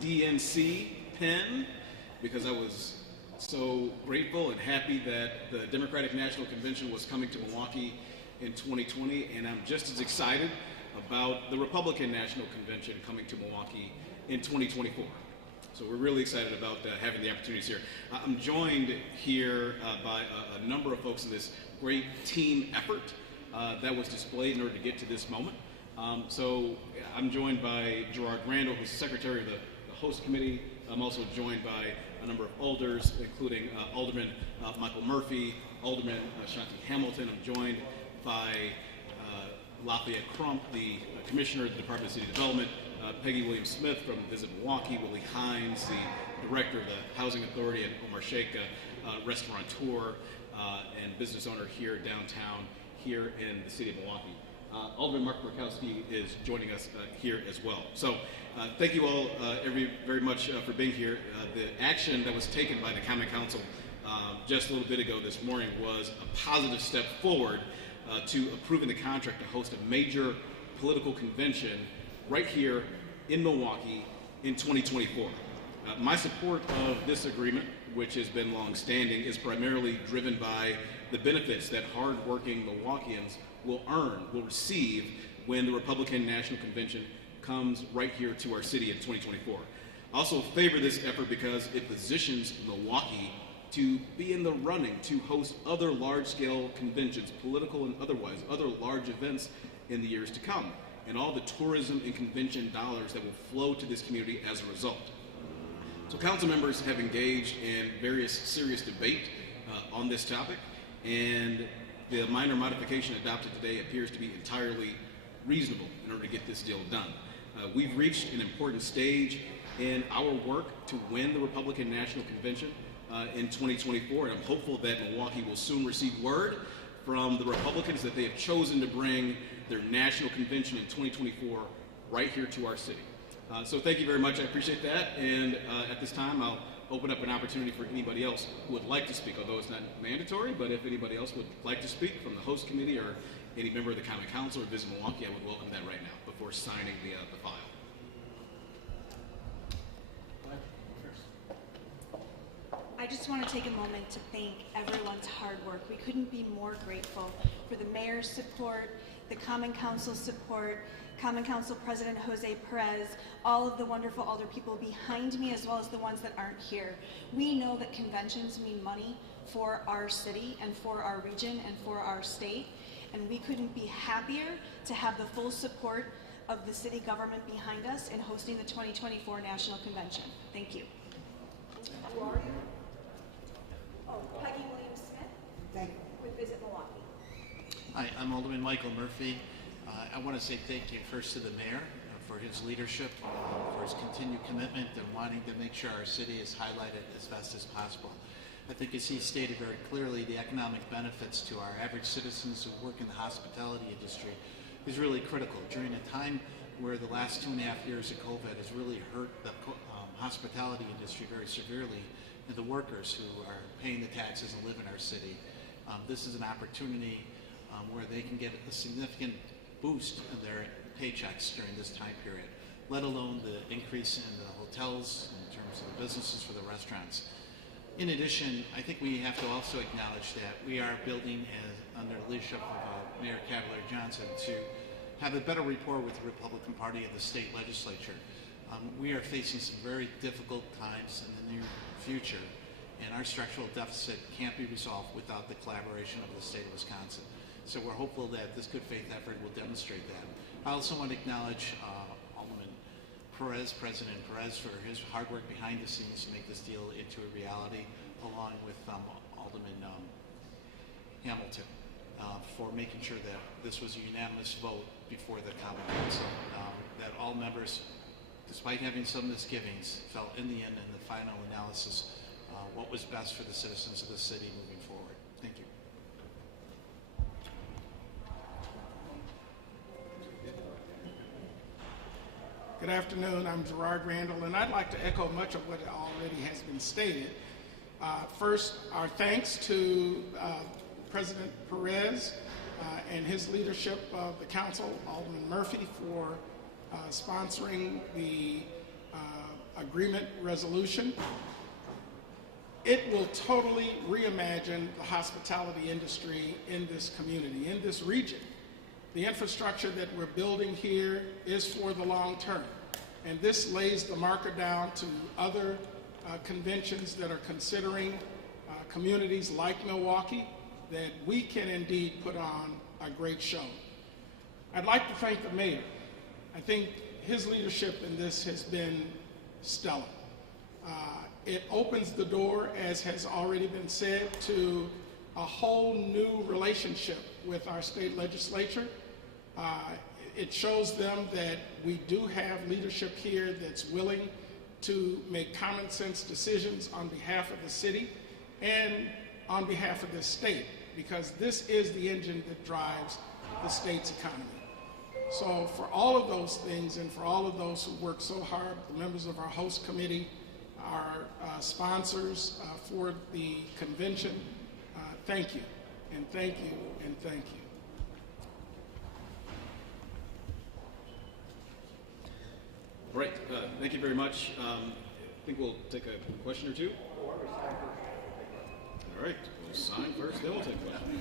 DNC pen because I was so grateful and happy that the Democratic National Convention was coming to Milwaukee in 2020, and I'm just as excited about the Republican National Convention coming to Milwaukee in 2024. So we're really excited about having the opportunities here. I'm joined here by a number of folks in this great team effort that was displayed in order to get to this moment. So I'm joined by Gerard Randall, who's the secretary of the host committee. I'm also joined by a number of alders, including Alderman Michael Murphy, Alderman Shanti Hamilton. I'm joined by Lafayette Crump, the Commissioner of the Department of City Development, Peggy Williams-Smith from Visit Milwaukee, Willie Hines, the Director of the Housing Authority, and Omar Sheikh, restaurateur and business owner here downtown, here in the city of Milwaukee. Alderman Mark Borkowski is joining us here as well. So thank you all very much for being here. The action that was taken by the Common Council just a little bit ago this morning was a positive step forward to approving the contract to host a major political convention right here in Milwaukee in 2024. My support of this agreement, which has been long-standing, is primarily driven by the benefits that hard-working Milwaukeeans will receive when the Republican National Convention comes right here to our city in 2024. I also favor this effort because it positions Milwaukee to be in the running to host other large-scale conventions, political and otherwise, other large events in the years to come, and all the tourism and convention dollars that will flow to this community as a result. So council members have engaged in various serious debate on this topic, and the minor modification adopted today appears to be entirely reasonable in order to get this deal done. We've reached an important stage in our work to win the Republican National Convention in 2024, and I'm hopeful that Milwaukee will soon receive word from the Republicans that they have chosen to bring their national convention in 2024 right here to our city. So thank you very much. I appreciate that. And at this time, I'll open up an opportunity for anybody else who would like to speak, although it's not mandatory, but if anybody else would like to speak from the host committee or any member of the Common Council or Visit Milwaukee, I would welcome that right now before signing the file. I just want to take a moment to thank everyone's hard work. We couldn't be more grateful for the mayor's support, the Common Council support, Common Council President Jose Perez, all of the wonderful alder people behind me, as well as the ones that aren't here. We know that conventions mean money for our city and for our region and for our state, and we couldn't be happier to have the full support of the city government behind us in hosting the 2024 National Convention. Thank you. Who are you? Oh, Peggy Williams-Smith. Thank you. With Visit Milwaukee. Hi, I'm Alderman Michael Murphy. I want to say thank you first to the mayor for his leadership, for his continued commitment and wanting to make sure our city is highlighted as best as possible. I think as he stated very clearly, the economic benefits to our average citizens who work in the hospitality industry is really critical during a time where the last 2.5 years of COVID has really hurt the hospitality industry very severely, and the workers who are paying the taxes and live in our city. This is an opportunity where they can get a significant boost in their paychecks during this time period, let alone the increase in the hotels in terms of the businesses for the restaurants. In addition, I think we have to also acknowledge that we are building, under the leadership of Mayor Cavalier Johnson, to have a better rapport with the Republican Party of the state legislature. We are facing some very difficult times in the near future, and our structural deficit can't be resolved without the collaboration of the state of Wisconsin. So we're hopeful that this good faith effort will demonstrate that. I also want to acknowledge Alderman Perez, President Perez, for his hard work behind the scenes to make this deal into a reality, along with Alderman Hamilton, for making sure that this was a unanimous vote before the Common Council, that all members, despite having some misgivings, felt in the end, in the final analysis, what was best for the citizens of the city moving forward. Thank you. Good afternoon. I'm Gerard Randall, and I'd like to echo much of what already has been stated. First, our thanks to President Perez and his leadership of the council, Alderman Murphy, for sponsoring the agreement resolution. It will totally reimagine the hospitality industry in this community, in this region. The infrastructure that we're building here is for the long term. And this lays the marker down to other conventions that are considering communities like Milwaukee, that we can indeed put on a great show. I'd like to thank the mayor. I think his leadership in this has been stellar. It opens the door, as has already been said, to a whole new relationship with our state legislature. It shows them that we do have leadership here that's willing to make common sense decisions on behalf of the city and on behalf of this state, because this is the engine that drives the state's economy. So for all of those things and for all of those who work so hard, the members of our host committee, our sponsors for the convention, thank you, and thank you, and thank you. All right, thank you very much. I think we'll take a question or two. All right, we'll sign first, then we'll take a question.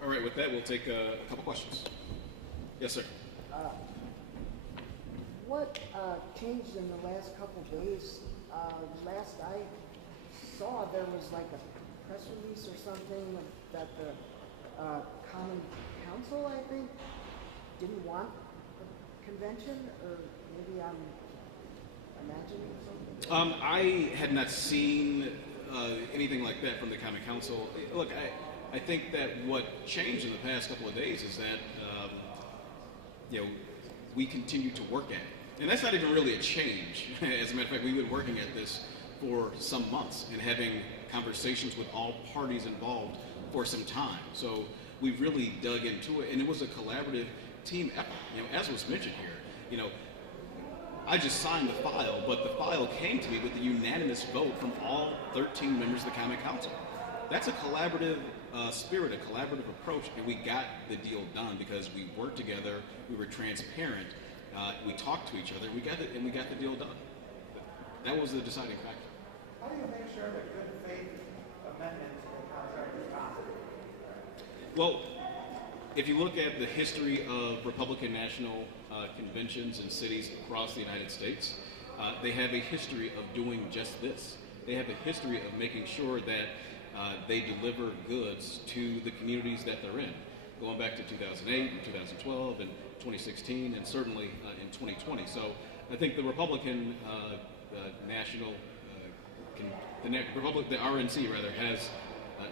All right, with that, we'll take a couple questions. Yes, sir. What changed in the last couple days? Last I saw, there was like a press release or something that the Common Council, I think, didn't want a convention, or maybe I'm imagining something? I had not seen anything like that from the Common Council. Look, I think that what changed in the past couple of days is that we continue to work at it. And that's not even really a change. As a matter of fact, we've been working at this for some months and having conversations with all parties involved for some time. So we've really dug into it, and it was a collaborative team effort. As was mentioned here, I just signed the file, but the file came to me with a unanimous vote from all 13 members of the Common Council. That's a collaborative spirit, a collaborative approach, and we got the deal done because we worked together, we were transparent, we talked to each other, we got the deal done. That was the deciding factor. How do you make sure that good faith amendment to the contract is not? Well, if you look at the history of Republican national conventions in cities across the United States, they have a history of doing just this. They have a history of making sure that they deliver goods to the communities that they're in, going back to 2008 and 2012 and 2016 and certainly in 2020. So I think the Republican the RNC rather, has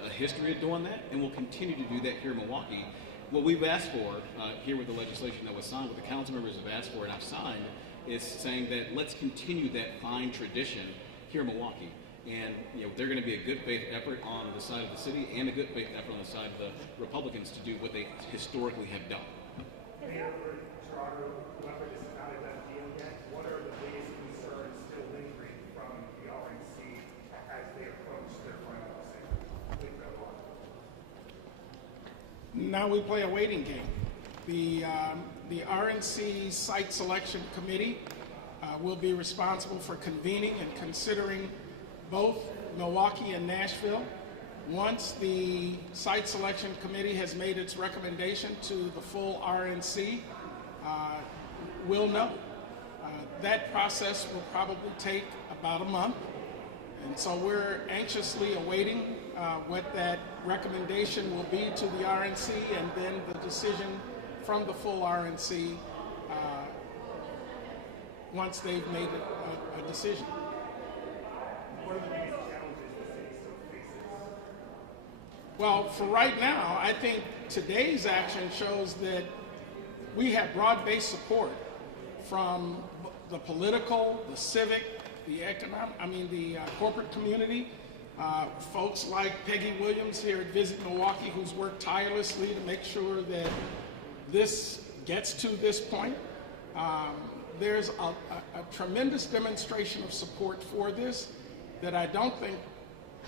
a history of doing that and will continue to do that here in Milwaukee. What we've asked for here with the legislation that was signed, what the council members have asked for and I've signed, is saying that let's continue that fine tradition here in Milwaukee. And they're going to be a good faith effort on the side of the city and a good faith effort on the side of the Republicans to do what they historically have done. Mayor Gerardo, whoever is not at that deal yet, what are the biggest concerns still lingering from the RNC as they approach their final decision? Now we play a waiting game. The RNC Site Selection Committee will be responsible for convening and considering both Milwaukee and Nashville. Once the Site Selection Committee has made its recommendation to the full RNC, we'll know. That process will probably take about a month, and so we're anxiously awaiting what that recommendation will be to the RNC, and then the decision from the full RNC once they've made a decision. What are the biggest challenges the city still faces? Well, for right now, I think today's action shows that we have broad-based support from the political, the civic, the economic, the corporate community. Folks like Peggy Williams here at Visit Milwaukee, who's worked tirelessly to make sure that this gets to this point. There's a tremendous demonstration of support for this that I don't think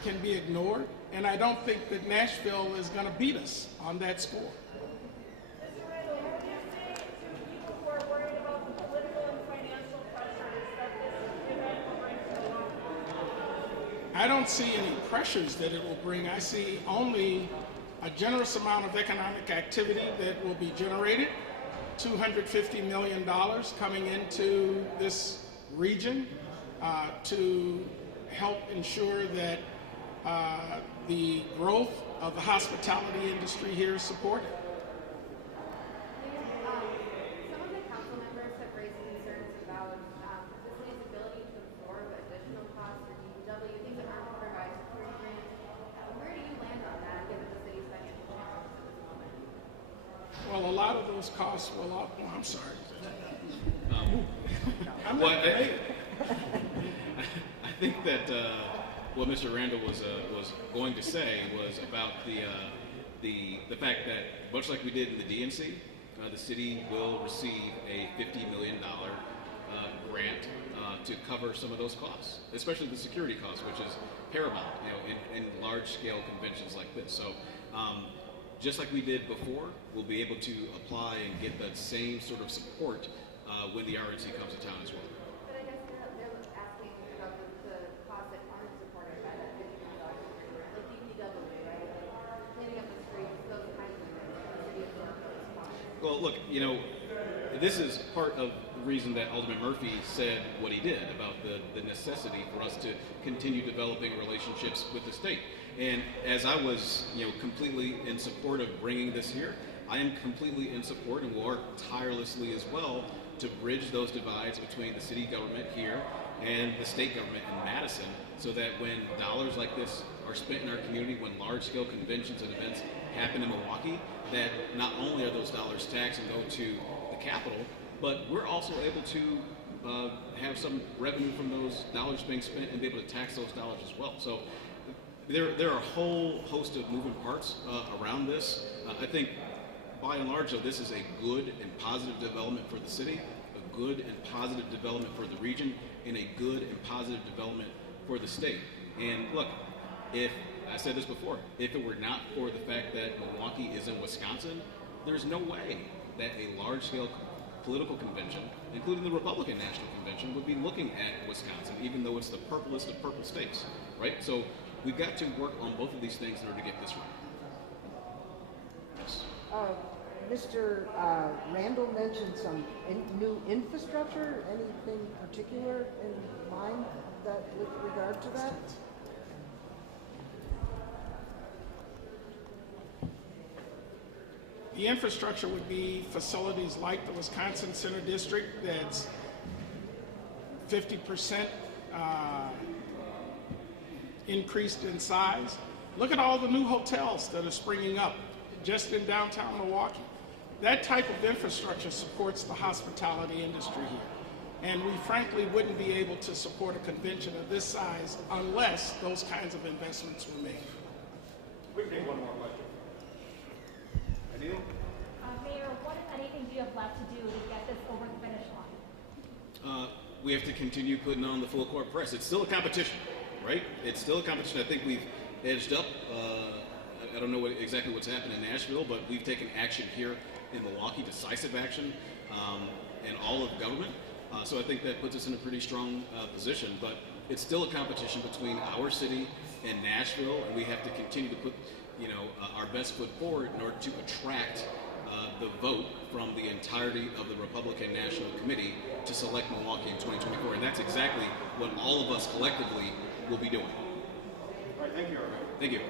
can be ignored, and I don't think that Nashville is going to beat us on that score. Mr. Randall, what do you say to people who are worried about the political and financial pressures that this event will bring to Milwaukee? I don't see any pressures that it will bring. I see only a generous amount of economic activity that will be generated, $250 million coming into this region to help ensure that the growth of the hospitality industry here is supported. Some of the council members have raised concerns about the city's ability to absorb additional costs for DPW, things that aren't covered by security grants. Where do you land on that, given the city's financial challenges at this moment? Well, a lot of those costs will up. Oh, I'm sorry. Well, I think that what Mr. Randall was going to say was about the fact that, much like we did in the DNC, the city will receive a $50 million grant to cover some of those costs, especially the security costs, which is paramount, in large-scale conventions like this. So, just like we did before, we'll be able to apply and get that same sort of support when the RNC comes to town as well. But I guess they're asking about the costs that aren't supported by that $50 million grant, like DPW, right? Like cleaning up the streets, those kinds of things. The city absorbs those costs. Well, look, this is part of the reason that Alderman Murphy said what he did about the necessity for us to continue developing relationships with the state. And as I was, completely in support of bringing this here, I am completely in support and will work tirelessly as well to bridge those divides between the city government here and the state government in Madison, so that when dollars like this are spent in our community, when large-scale conventions and events happen in Milwaukee, that not only are those dollars taxed and go to the Capitol, but we're also able to have some revenue from those dollars being spent and be able to tax those dollars as well. So there are a whole host of moving parts around this. I think by and large, though, this is a good and positive development for the city, a good and positive development for the region, and a good and positive development for the state. And look, if I said this before, if it were not for the fact that Milwaukee is in Wisconsin, there's no way that a large-scale political convention, including the Republican National Convention, would be looking at Wisconsin, even though it's the purplest of purple states, right? So we've got to work on both of these things in order to get this right. Yes. Mr. Randall mentioned some new infrastructure. Anything particular in mind that with regard to that? The infrastructure would be facilities like the Wisconsin Center District that's 50% increased in size. Look at all the new hotels that are springing up just in downtown Milwaukee. That type of infrastructure supports the hospitality industry here. And we frankly wouldn't be able to support a convention of this size unless those kinds of investments were made. We can take one more question. Anil? Mayor, what, if anything, do you have left to do to get this over the finish line? We have to continue putting on the full court press. It's still a competition, right? It's still a competition. I think we've edged up. I don't know exactly what's happened in Nashville, but we've taken action here in Milwaukee, decisive action in all of government. So I think that puts us in a pretty strong position. But it's still a competition between our city and Nashville, and we have to continue to put, our best foot forward in order to attract the vote from the entirety of the Republican National Committee to select Milwaukee in 2024. And that's exactly what all of us collectively will be doing. All right, thank you, Arvin. Thank you.